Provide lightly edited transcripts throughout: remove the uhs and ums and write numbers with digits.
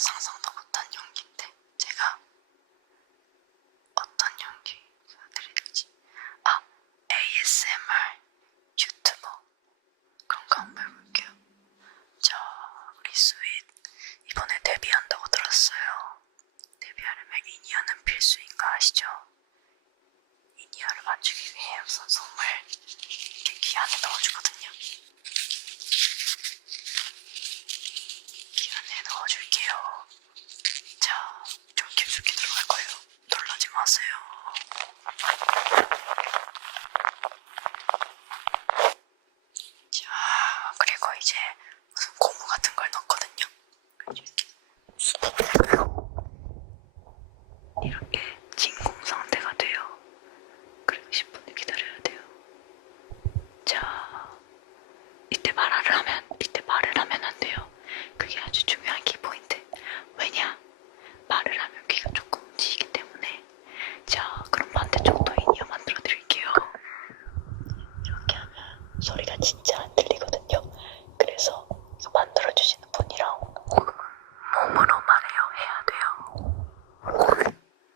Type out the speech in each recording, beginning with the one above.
상상도 못한 연기인데 제가 어떤 연기가 드릴지. ASMR 유튜버 그런 거 한번 해볼게요. 자, 우리 스윗 이번에 데뷔한다고 들었어요. 데뷔하려면 이니어는 필수인 거 아시죠? 이니어를 맞추기 위해 우선 솜을 이렇게 귀 안에 넣어주거든요. 귀 안에 넣어줄게요. 자, 좀 깊숙이 들어갈 거예요. 놀라지 마세요. 자, 그리고 이제 무슨 고무 같은 걸 넣거든요. 이렇게 진공 상태가 돼요. 그리고 10분을 기다려야 돼요. 자, 이때 말을 하면 안 돼요. 그게 아주 중요한 키포인트. 왜냐? 말을 하면 귀가 조금 움직이기 때문에. 자, 그럼 반대쪽도 인이어 만들어 드릴게요. 이렇게 하면 소리가 진짜 안 들리거든요. 그래서 이거 만들어 주시는 분이랑 몸으로 말해요 해야 돼요.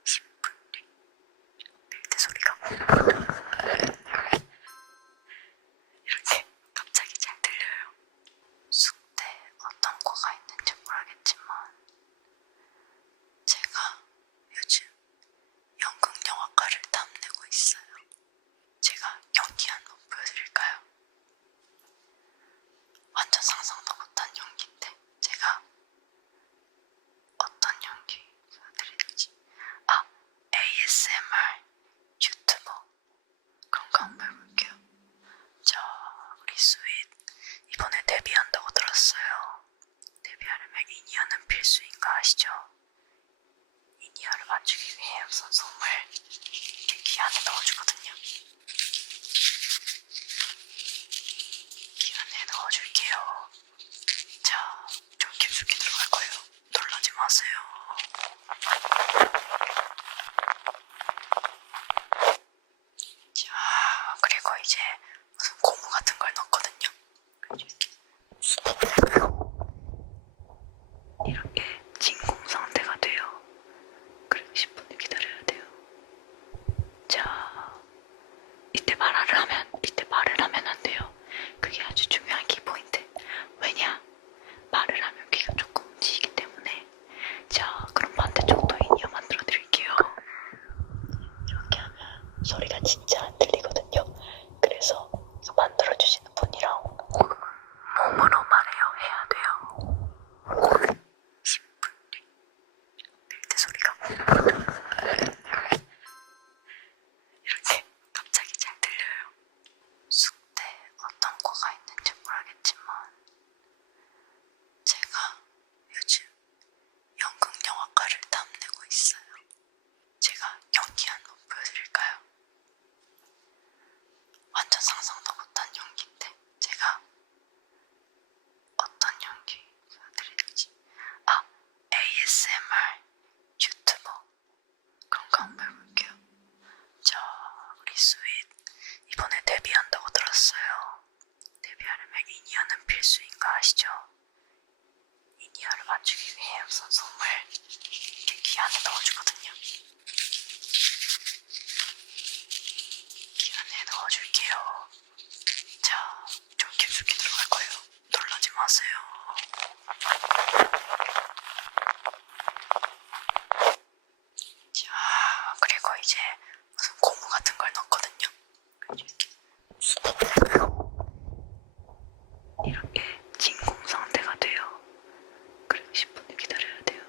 10분 낼때 소리가 이렇게 갑자기 잘 들려요. 쑥대 어떤 거가 있는지 모르겠지만 제가 요즘 연극영화과를 탐내고 있어요. 제가 연기 한번 보여드릴까요? 완전 상상도 못한 연기인데 제가 어떤 연기가 드릴지. ASMR 유튜버 그런 거 한번 해볼게요. 자, 우리 스윗 이번에 데뷔한다고 들었어요. 데뷔하려면 이니어는 필수인 거 아시죠? 이니어를 맞추기 위해 우선 솜을 이렇게 귀 안에 넣어주거든요. 귀 안에 넣어줄게요. 자, 좀 깊숙이 들어갈 거예요. 놀라지 마세요. 자, 그리고 이제 무슨 고무 같은 걸 넣거든요. 이렇게 진공 상태가 돼요. 그리고 10분을 기다려야 돼요. 자, 이때 말을 하면 안 돼요. 그게 아주 중요한 키포인트. 왜냐? 말을 하면 귀가 조금 움직이기 때문에. 자, 그럼 반대쪽도 인이어 만들어 드릴게요. 이렇게 하면 소리가 진짜 안 들리거든요. 그래서 이거 만들어 주시는 분이랑 몸으로 말해요 해야 돼요. 10분 낼때 소리가 이렇게 갑자기 잘 들려요. 쑥대 어떤 거가 있는지 모르겠지만 제가 요즘 연극영화과를 탐내고 있어요. 제가 연기 한번 보여드릴까요? 완전 상상도 못한 연기인데 제가 어떤 연기가 드릴지. ASMR 유튜버 그런 거 한번 해볼게요. 자, 우리 스윗 이번에 데뷔한다고 들었어요. 데뷔하려면 이니어는 필수인 거 아시죠? 이니어를 맞추기 위해 우선 솜을 이렇게 귀 안에 넣어주거든요. 귀 안에 넣어줄게요. 자, 좀 깊숙이 들어갈 거예요. 놀라지 마세요. 자, 그리고 이제 무슨 고무 같은 걸 넣거든요. 이렇게 진공 상태가 돼요. 그리고 10분을 기다려야 돼요.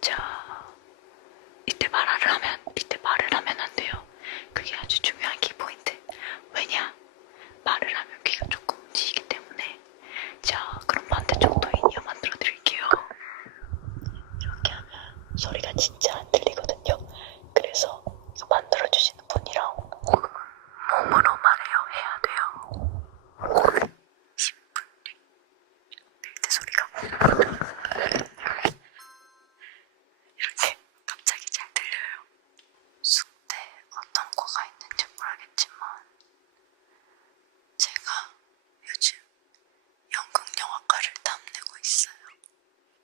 자, 이때 말을 하면 안 돼요. 그게 아주 중요한 키포인트. 왜냐? 말을 하면 귀가 조금 움직이기 때문에. 자, 그럼 반대쪽도 인이어 만들어 드릴게요. 이렇게 하면 소리가 진짜 안 들리거든요. 그래서 이거 만들어 주시는 분이랑 몸으로 말해요 해야 돼요. 10분 낼때 소리가 이렇게 갑자기 잘 들려요. 쑥대 어떤 거가 있는지 모르겠지만 제가 요즘 연극영화과를 탐내고 있어요.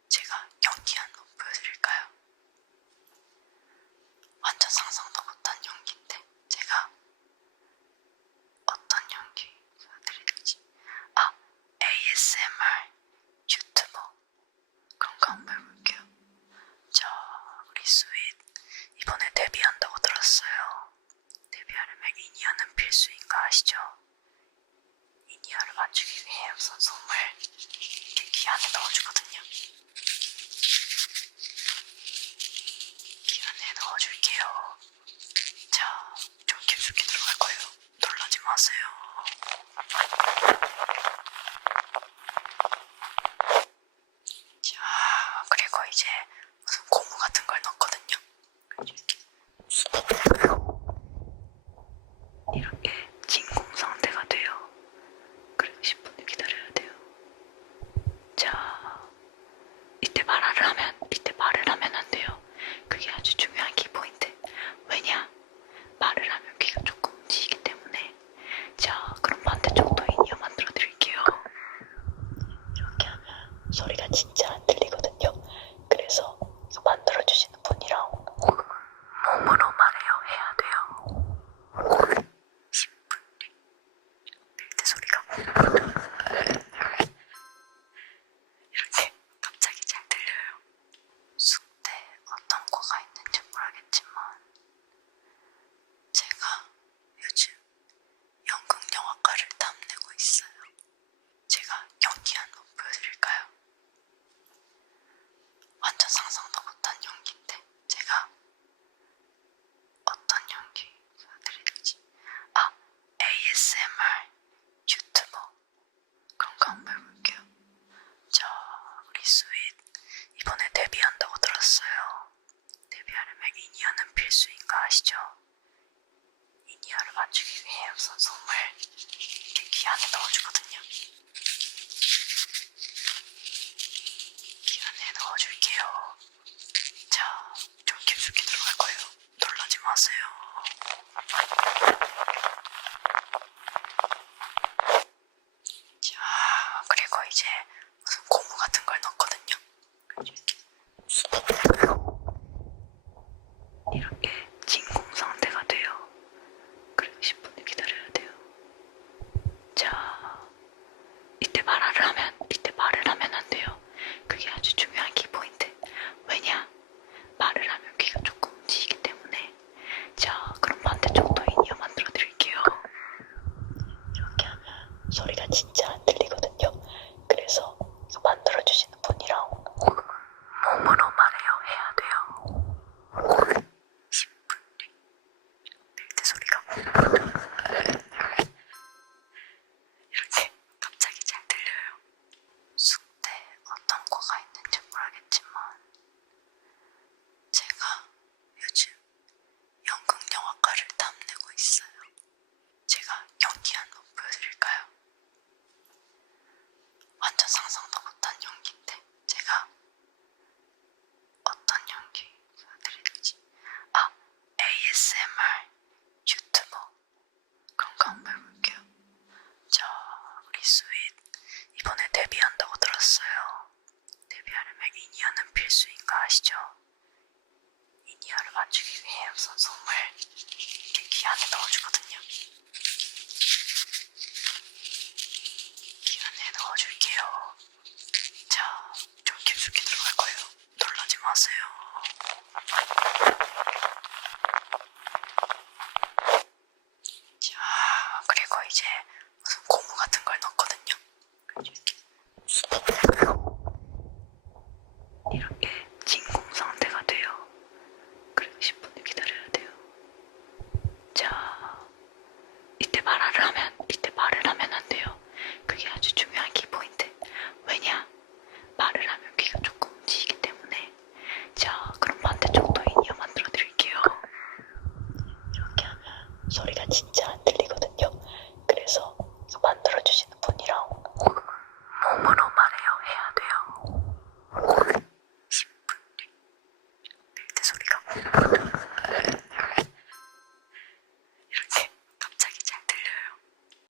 제가 그리고 이제 무슨 고무 같은 걸 넣거든요. 이렇게 진공 상태가 돼요. 그리고 10분을 기다려야 돼요. 자, 이때 말을 하면 안 돼요. 그게 아주 중요한 키포인트. 왜냐? 말을 하면 귀가 조금 움직이기 때문에. 자, 그럼 반대쪽도 인이어 만들어 드릴게요. 이렇게 하면 소리가 진짜 안 들리거든요. 그래서 만들어주시는 분이랑 몸으로 말해요. 해야 돼요. 10분 벨트 소리가 이렇게 갑자기 잘 들려요. 쑥대 어떤 과가 있는지 모르겠지만 제가 요즘 연극영화과를 탐내고 있어요. 제가 연기 한 번 보여드릴까요? 완전 상상도 못한 연기인데 제가 어떤 연기 보여드릴지 ASMR 유튜버 그런 거 한번 해볼게요. 자, 우리 스윗 이번에 데뷔한다고 들었어요. 데뷔하려면 인이어는 필수인가 아시죠? 인이어를 맞추기 위해 우선 솜을 이렇게 귀 안에 넣어주거든요. 귀 안에 넣어줄게요. 자, 좀 깊숙이 들어갈 거예요. 놀라지 마세요. 자, 그리고 이제 무슨 고무 같은 걸 넣거든요. 이렇게 진공 상태가 돼요. 그리고 10분을 기다려야 돼요. 자, 이때 말을 하면 안 돼요. 그게 아주 중요한 키포인트. 왜냐? 말을 하면 귀가 조금 움직이기 때문에. 자, 그럼 반대쪽도 인이어 만들어 드릴게요. 이렇게 하면 소리가 진짜 안 들리거든요. 그래서 만들어주시는 분이랑 몸으로 말해요. 해야 돼요. 10분 벨트 소리가 이렇게 갑자기 잘 들려요. 쑥대 어떤 과가 있는지 모르겠지만 제가 요즘 연극영화과를 탐내고 있어요. 제가 연기 한 번 보여드릴까요? 완전 상상도 못한 연기인데 제가 어떤 연기 보여드릴지 ASMR 유튜버 그런 거 한번 해볼게요. 자, 우리 스윗 이번에 데뷔한다고 들었어요. 데뷔하려면 인이어는 필수인가 아시죠? 인이어를 맞추기 위해 우선 솜을 이렇게 귀 안에 넣어주거든요. 귀 안에 넣어줄게요. 자, 좀 깊숙이 들어갈 거예요. 놀라지 마세요. 자, 그리고 이제 무슨 고무 같은 걸 넣거든요. 이렇게 진공 상태가 돼요. 그리고 10분을 기다려야 돼요. 자, 이때 말을 하면 안 돼요. 그게 아주 중요한 키포인트. 왜냐? 말을 하면 귀가 조금 움직이기 때문에. 자, 그럼 반대쪽도 인이어 만들어 드릴게요. 이렇게 하면 소리가 진짜 안 들리거든요. 그래서 만들어주시는 분이랑 몸으로 말해요. 해야 돼요. 10분 벨트 소리가